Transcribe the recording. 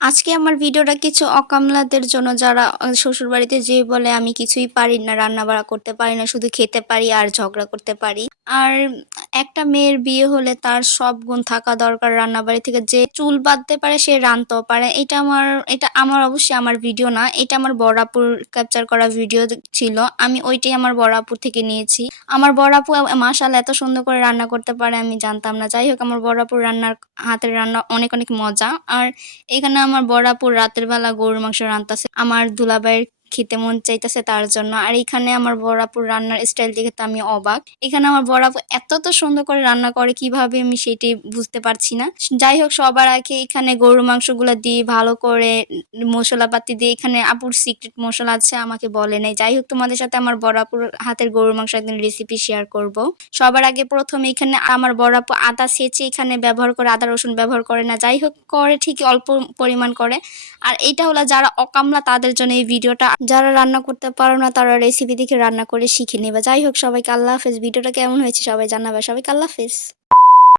আজকে আমার ভিডিওটা কিছু অকামলাদের জন্য যারা শ্বশুরবাড়িতে যেয়ে বলে আমি কিছুই পারি না, রান্না-বাড়া করতে পারি না, শুধু খেতে পারি আর ঝগড়া করতে পারি। আর একটা মেয়ের বিয়ে হলে তার সব গুণ থাকা দরকার রান্নাবাড়ি থেকে। যে চুল বাঁধতে পারে সে রাঁধতেও পারে। এটা আমার অবশ্যই আমার ভিডিও না। এটা আমার বড় আপুর ক্যাপচার করা ভিডিও ছিল। আমি ওইটাই আমার বড় আপুর থেকে নিয়েছি। আমার বড় আপু মাশাআল্লাহ এত সুন্দর করে রান্না করতে পারে আমি জানতাম না। যাই হোক আমার বড় আপুর হাতের রান্না অনেক, অনেক মজা। আর এখানে আমার বড় আপু রাতের বেলা গরুর মাংস রাঁধতাছে। আমার দুলাভাইয়ের খেতে মন চাইতেছে তার জন্য। আর এখানে আমার বড় আপুর রান্নার স্টাইল দেখে তো আমি অবাক। এখানে আমার বড় আপু এত সুন্দর করে রান্না করে কিভাবে আমি সেটাই বুঝতে পারছি না। যাই হোক সবার আগে এখানে গরুর মাংসগুলা দিয়ে ভালো করে মসলাপাতি দিয়ে এখানে আপুর সিক্রেট মসলা আছে আমাকে বলে নাই। যাই হোক তোমাদের সাথে আমার বড় আপুর হাতের গরুর মাংস একদিন রেসিপি শেয়ার করব। সবার আগে প্রথমে এখানে আমার বড় আপু আদা ছেঁচে এখানে ব্যবহার করে, আদা রসুন ব্যবহার করে না। যাই হোক করে ঠিকই অল্প পরিমাণ করে। আর এটা হলো যারা অকামলা তাদের জন্য এই ভিডিওটা। যারা রান্না করতে পারো না তারা রেসিপি দেখে রান্না করে শিখে নেবে। যাই হোক সবাইকে আল্লাহ হাফেজ। ভিডিওটা কেমন হয়েছে সবাই জানাবে। সবাইকে আল্লাহ হাফেজ।